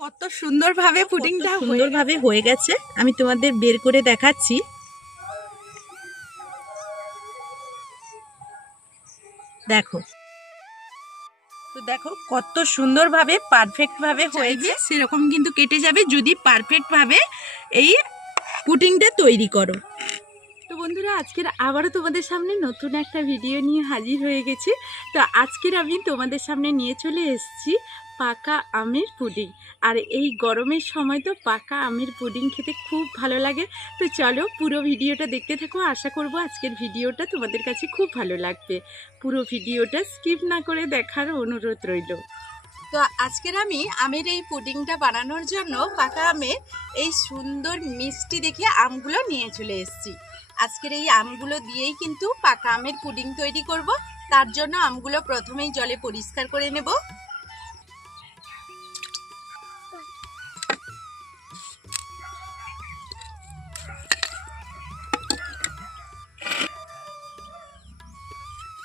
কত সুন্দরভাবে পুডিংটা সুন্দরভাবে হয়ে গেছে। আমি তোমাদের বের করে দেখাচ্ছি। দেখো। তো দেখো কত সুন্দরভাবে পারফেক্টভাবে হয়েছে। সেরকম কিন্তু কেটে যাবে যদি পারফেক্টভাবে এই পুডিংটা তৈরি করো। তো বন্ধুরা আজকের আবারও তোমাদের সামনে নতুন একটা ভিডিও নিয়ে হাজির হয়ে গেছি। তো আজকের আমি তোমাদের সামনে নিয়ে চলে এসেছি পাকা আমের পুডিং। আর এই গরমের সময় তো পাকা আমের পুডিং খেতে খুব ভালো লাগে। তো চলো পুরো ভিডিওটা দেখতে থাকো। আশা করব আজকের ভিডিওটা তোমাদের কাছে খুব ভালো লাগবে। পুরো ভিডিওটা স্কিপ না করে দেখার অনুরোধ রইল। তো আজকের আমি আমের এই পুডিংটা বানানোর জন্য পাকা আমের এই সুন্দর মিষ্টি দেখে আমগুলো নিয়ে চলে এসেছি। আজকের এই আমগুলো দিয়েই কিন্তু পাকা আমের পুডিং তৈরি করব। তার জন্য আমগুলো প্রথমেই জলে পরিষ্কার করে নেব।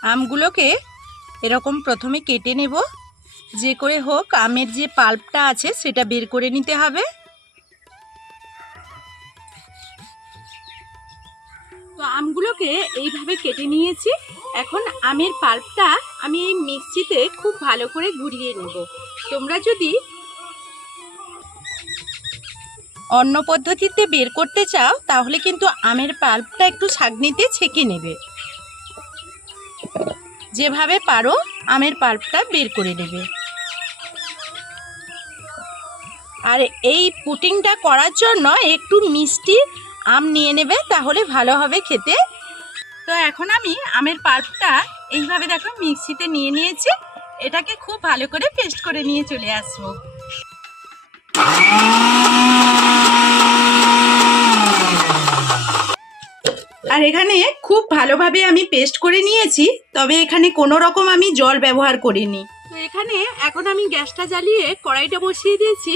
আমগুলোকে এরকম প্রথমে কেটে নেব। যে করে হোক, আমের যে পাল্পটা আছে, সেটা বের করে নিতে হবে। তো আমগুলোকে এইভাবে কেটে নিয়েছি। এখন আমের পাল্পটা আমি এই মিক্সিতে খুব ভালো করে ঘুরিয়ে নেব। তোমরা যদি অন্য পদ্ধতিতে বের করতে চাও, তাহলে কিন্তু আমের পাল্পটা একটু ছাগনিতে ছেঁকে নেবে। যেভাবে পারো, আমের পাল্পটা বের করে নেবে। আর এই পুটিংটা করার জন্য একটু মিষ্টি আম নিয়ে নেবে, তাহলে ভালো হবে খেতে। তো এখন আমি আমের পাল্পটা এইভাবে দেখো মিক্সিতে নিয়ে নিয়েছি। এটাকে খুব ভালো করে পেস্ট করে নিয়ে চলে আসব। আর এখানে খুব ভালোভাবে আমি পেস্ট করে নিয়েছি, তবে এখানে কোনো রকম আমি জল ব্যবহার করিনি। তো এখানে এখন আমি গ্যাসটা জ্বালিয়ে কড়াইটা বসিয়ে দিয়েছি,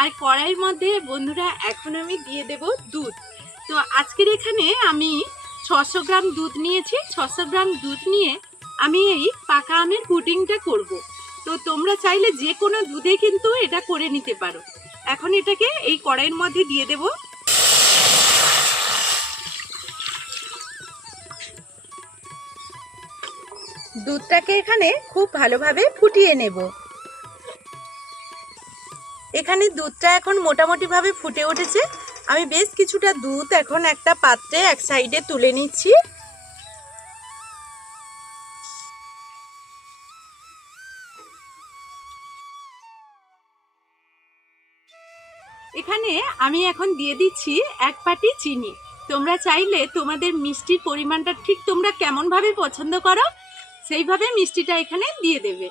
আর কড়াইয়ের মধ্যে বন্ধুরা এখন আমি দিয়ে দেব দুধ। তো আজকের এখানে আমি ছশো গ্রাম দুধ নিয়েছি, ছশো গ্রাম দুধ নিয়ে আমি এই পাকা আমের পুডিংটা করব। তো তোমরা চাইলে যে কোনো দুধে কিন্তু এটা করে নিতে পারো। এখন এটাকে এই কড়াইয়ের মধ্যে দিয়ে দেব দুধটাকে এখানে খুব ভালোভাবে ফুটিয়ে নেব। এখানে দুধটা এখন মোটামুটিভাবে ফুটে উঠেছে। আমি বেশ কিছুটা দুধ এখন একটা পাত্রে এক সাইডে তুলে নিচ্ছি। এখানে আমি এখন দিয়ে দিচ্ছি এক পাটি চিনি। তোমরা চাইলে তোমাদের মিষ্টির পরিমাণটা ঠিক তোমরা কেমনভাবে পছন্দ করো সেইভাবে মিষ্টিটা এখানে দিয়ে দেবে।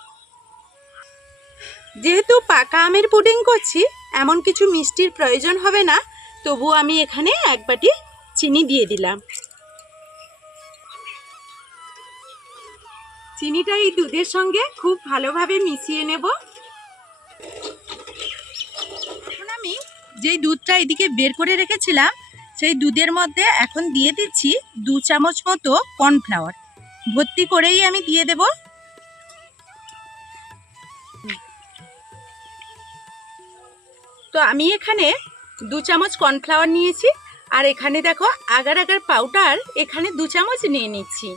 যেহেতু পাকা আমের পুডিং করছি এমন কিছু মিষ্টির প্রয়োজন হবে না তবু আমি এখানে এক বাটি চিনি দিয়ে দিলাম। চিনিটা এই দুধের সঙ্গে খুব ভালোভাবে মিশিয়ে নেব। এখন আমি যেই দুধটা এদিকে বের করে রেখেছিলাম সেই দুধের মধ্যে এখন দিয়ে দিচ্ছি দু চামচ মতো কর্নফ্লাওয়ার। ভর্তি করেই আমি দিয়ে দেব। তো আমি এখানে দু চামচ কর্নফ্লাওয়ার নিয়েছি, আর এখানে দেখো আগার আগার পাউডার এখানে দু চামচ নিয়ে নিচ্ছি।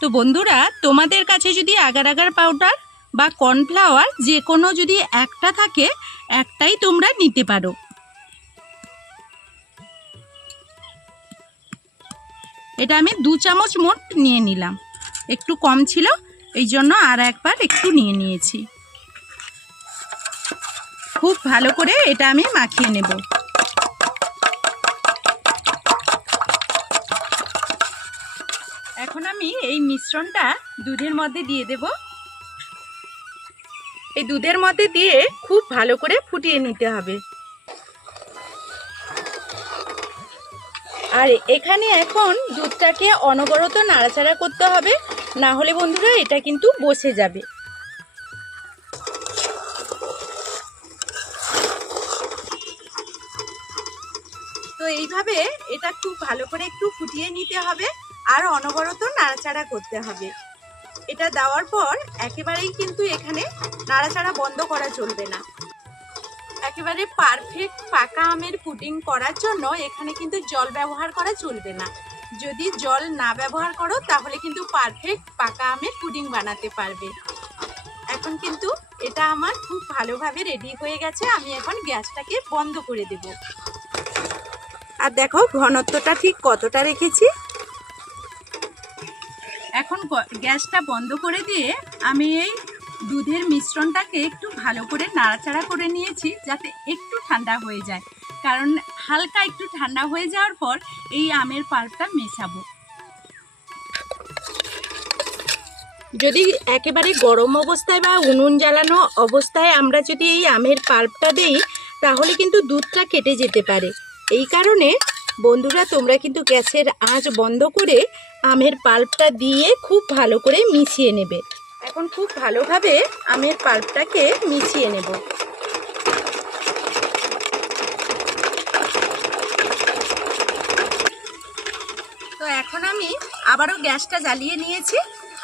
তো বন্ধুরা, তোমাদের কাছে যদি আগার আগার পাউডার বা কর্নফ্লাওয়ার যে কোনো যদি একটা থাকে, একটাই তোমরা নিতে পারো। এটা আমি দু চামচ মোট নিয়ে নিলাম। একটু কম ছিল, এই জন্য আর একবার একটু নিয়ে নিয়েছি। খুব ভালো করে এটা আমি মাখিয়ে নেব। এখন আমি এই মিশ্রণটা দুধের মধ্যে দিয়ে দেব। এই দুধের মধ্যে দিয়ে খুব ভালো করে ফুটিয়ে নিতে হবে। আর এখানে এখন দুধটাকে অনবরত নাড়াচাড়া করতে হবে। না হলে বন্ধুরা, এটা কিন্তু বসে যাবে। তো এইভাবে এটা খুব ভালো করে একটু ফুটিয়ে নিতে হবে আর অনবরত নাড়াচাড়া করতে হবে। এটা দেওয়ার পর একেবারেই কিন্তু এখানে নাড়াচাড়া বন্ধ করা চলবে না। একেবারে পারফেক্ট পাকা আমের পুডিং করার জন্য এখানে কিন্তু জল ব্যবহার করা চলবে না। যদি জল না ব্যবহার করো, তাহলে কিন্তু পারফেক্ট পাকা আমের পুডিং বানাতে পারবে। এখন কিন্তু এটা আমার খুব ভালোভাবে রেডি হয়ে গেছে। আমি এখন গ্যাসটাকে বন্ধ করে দেব। আর দেখো, ঘনত্বটা ঠিক কতটা রেখেছি? এখন গ্যাসটা বন্ধ করে দিয়ে আমি এই দুধের মিশ্রণটাকে একটু ভালো করে নাড়াচাড়া করে নিয়েছি যাতে একটু ঠান্ডা হয়ে যায়। কারণ হালকা একটু ঠান্ডা হয়ে যাওয়ার পর এই আমের পাল্পটা মেশাবো। যদি একেবারে গরম অবস্থায় বা উনুন জ্বালানো অবস্থায় আমরা যদি এই আমের পাল্পটা দেই, তাহলে কিন্তু দুধটা কেটে যেতে পারে। এই কারণে বন্ধুরা, তোমরা কিন্তু গ্যাসের আঁচ বন্ধ করে আমের পাল্পটা দিয়ে খুব ভালো করে মিশিয়ে নেবে। এখন খুব ভালোভাবে আমের পাল্পটাকে মিশিয়ে নেব। তো এখন আমি আবারও গ্যাসটা জ্বালিয়ে নিয়েছি।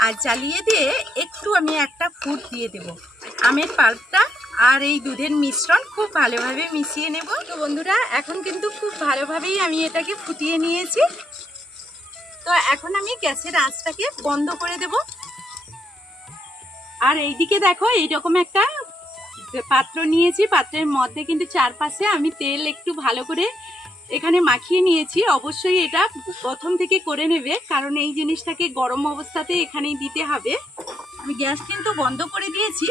আর জ্বালিয়ে দিয়ে একটু আমি একটা ফুট দিয়ে দেব। আমের পাল্পটা আর এই দুধের মিশ্রণ খুব ভালোভাবে মিশিয়ে নেব। তো বন্ধুরা, এখন কিন্তু খুব ভালোভাবেই আমি এটাকে ফুটিয়ে নিয়েছি। তো এখন আমি গ্যাসের আঁচটাকে বন্ধ করে দেব। আর এইদিকে দেখো, এইরকম একটা পাত্র নিয়েছি। পাত্রের মধ্যে কিন্তু চারপাশে আমি তেল একটু ভালো করে এখানে মাখিয়ে নিয়েছি। অবশ্যই এটা প্রথম থেকে করে নেবে, কারণ এই জিনিসটাকে গরম অবস্থাতে এখানেই দিতে হবে। আমি গ্যাস কিন্তু বন্ধ করে দিয়েছি,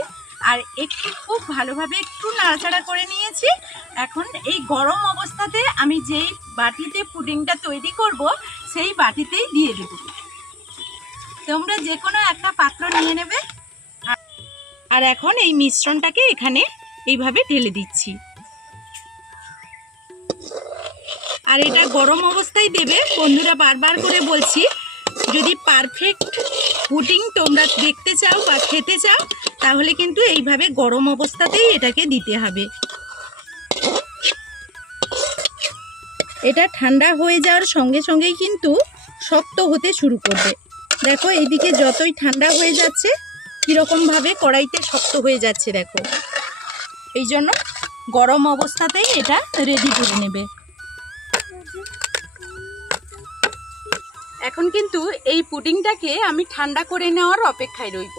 আর একটু খুব ভালোভাবে একটু নাড়াচাড়া করে নিয়েছি। এখন এই গরম অবস্থাতে আমি যেই বাটিতে পুডিংটা তৈরি করব, সেই বাটিতেই দিয়ে দেব। তোমরা যে কোনো একটা পাত্র নিয়ে নেবে। আর এখন এই মিশ্রণটাকে এখানে এইভাবে ঢেলে দিচ্ছি। আর এটা গরম অবস্থায় দেবে। বন্ধুরা বারবার করে বলছি, যদি পারফেক্ট পুডিং তোমরা দেখতে চাও বা খেতে চাও, তাহলে কিন্তু এইভাবে গরম অবস্থাতেই এটাকে দিতে হবে। এটা ঠান্ডা হয়ে যাওয়ার সঙ্গে সঙ্গেই কিন্তু শক্ত হতে শুরু করবে। দেখো, এইদিকে যতই ঠান্ডা হয়ে যাচ্ছে কীরকমভাবে কড়াইতে শক্ত হয়ে যাচ্ছে দেখো। এই জন্য গরম অবস্থাতেই এটা রেডি করে নেবে। এখন কিন্তু এই পুডিংটাকে আমি ঠান্ডা করে নেওয়ার অপেক্ষায় রইব।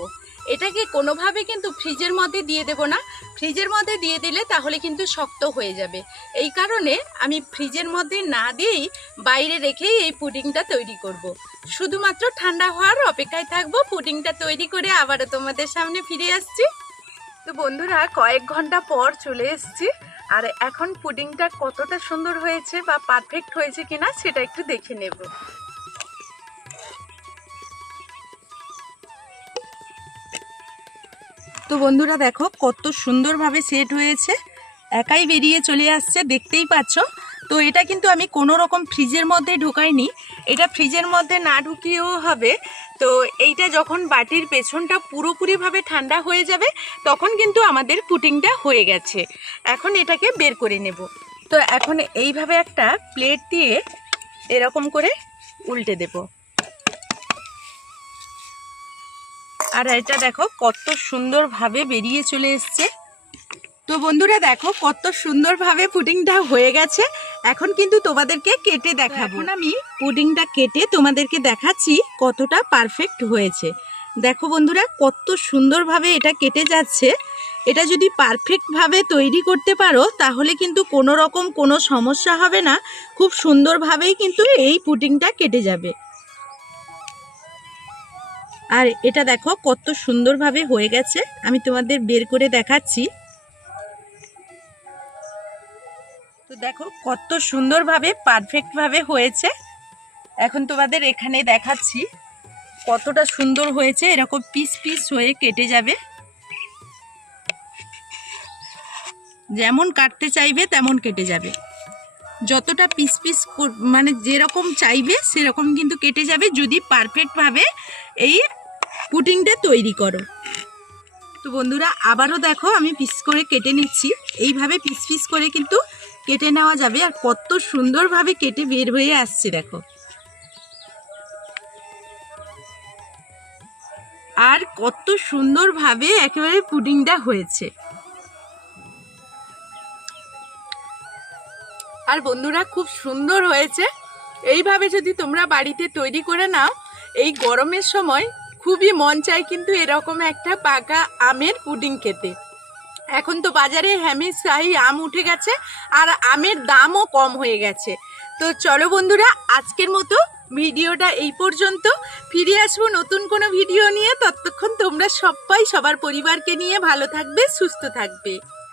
এটাকে কোনোভাবে কিন্তু ফ্রিজের মধ্যে দিয়ে দেব না ফ্রিজের মধ্যে দিয়ে দিলে তাহলে কিন্তু শক্ত হয়ে যাবে। এই কারণে আমি ফ্রিজের মধ্যে না দিয়েই বাইরে রেখেই এই পুডিংটা তৈরি করব। শুধুমাত্র ঠান্ডা হওয়ার অপেক্ষায় থাকব, পুডিংটা তৈরি করে আবারও তোমাদের সামনে ফিরে আসছি। তো বন্ধুরা, কয়েক ঘণ্টা পর চলে এসেছি, আর এখন পুডিংটা কতটা সুন্দর হয়েছে বা পারফেক্ট হয়েছে কিনা সেটা একটু দেখে নেব। তো বন্ধুরা দেখো, কত সুন্দরভাবে সেট হয়েছে। একাই বেরিয়ে চলে আসছে, দেখতেই পাচ্ছ। তো এটা কিন্তু আমি কোনো রকম ফ্রিজের মধ্যে ঢোকাইনি। এটা ফ্রিজের মধ্যে না ঢুকিয়েও হবে। তো এইটা যখন বাটির পেছনটা পুরোপুরিভাবে ঠান্ডা হয়ে যাবে, তখন কিন্তু আমাদের পুটিংটা হয়ে গেছে। এখন এটাকে বের করে নেব। তো এখন এইভাবে একটা প্লেট দিয়ে এরকম করে উল্টে দেব। আর এটা দেখো কত সুন্দরভাবে বেরিয়ে চলে এসছে। তো বন্ধুরা দেখো কত সুন্দরভাবে পুডিংটা হয়ে গেছে। এখন কিন্তু তোমাদেরকে কেটে দেখাবো। এখন আমি পুডিংটা কেটে তোমাদেরকে দেখাচ্ছি কতটা পারফেক্ট হয়েছে। দেখো বন্ধুরা কত সুন্দরভাবে এটা কেটে যাচ্ছে। এটা যদি পারফেক্টভাবে তৈরি করতে পারো তাহলে কিন্তু কোনো রকম কোনো সমস্যা হবে না। খুব সুন্দরভাবেই কিন্তু এই পুডিংটা কেটে যাবে। আর এটা দেখো, কত সুন্দরভাবে হয়ে গেছে। আমি তোমাদের বের করে দেখাচ্ছি। তো দেখো, কত সুন্দরভাবে, পারফেক্টভাবে হয়েছে। এখন তোমাদের এখানে দেখাচ্ছি কতটা সুন্দর হয়েছে। এরকম পিস পিস হয়ে কেটে যাবে। যেমন কাটতে চাইবে, তেমন কেটে যাবে। যতটা পিস পিস মানে যেরকম চাইবে, সেরকম কিন্তু কেটে যাবে। যদি পারফেক্টভাবে এই পুটিংটা তৈরি করো। তো বন্ধুরা, আবারও দেখো আমি পিস করে কেটে নিচ্ছি। এইভাবে পিস পিস করে কিন্তু কেটে নেওয়া যাবে আর কত সুন্দরভাবে কেটে বের হয়ে আসছে দেখো। আর কত সুন্দরভাবে একেবারে পুডিংটা হয়েছে। আর বন্ধুরা, খুব সুন্দর হয়েছে। এইভাবে যদি তোমরা বাড়িতে তৈরি করে নাও, এই গরমের সময় খুবই মন চায় কিন্তু এরকম একটা পাকা আমের পুডিং খেতে। এখন তো বাজারে হ্যামিস শাহি আম উঠে গেছে আর আমের দামও কম হয়ে গেছে। তো চলো বন্ধুরা, আজকের মতো ভিডিওটা এই পর্যন্ত। ফিরে আসব নতুন কোনো ভিডিও নিয়ে। ততক্ষণ তোমরা সবাই, সবার পরিবারকে নিয়ে ভালো থাকবে, সুস্থ থাকবে।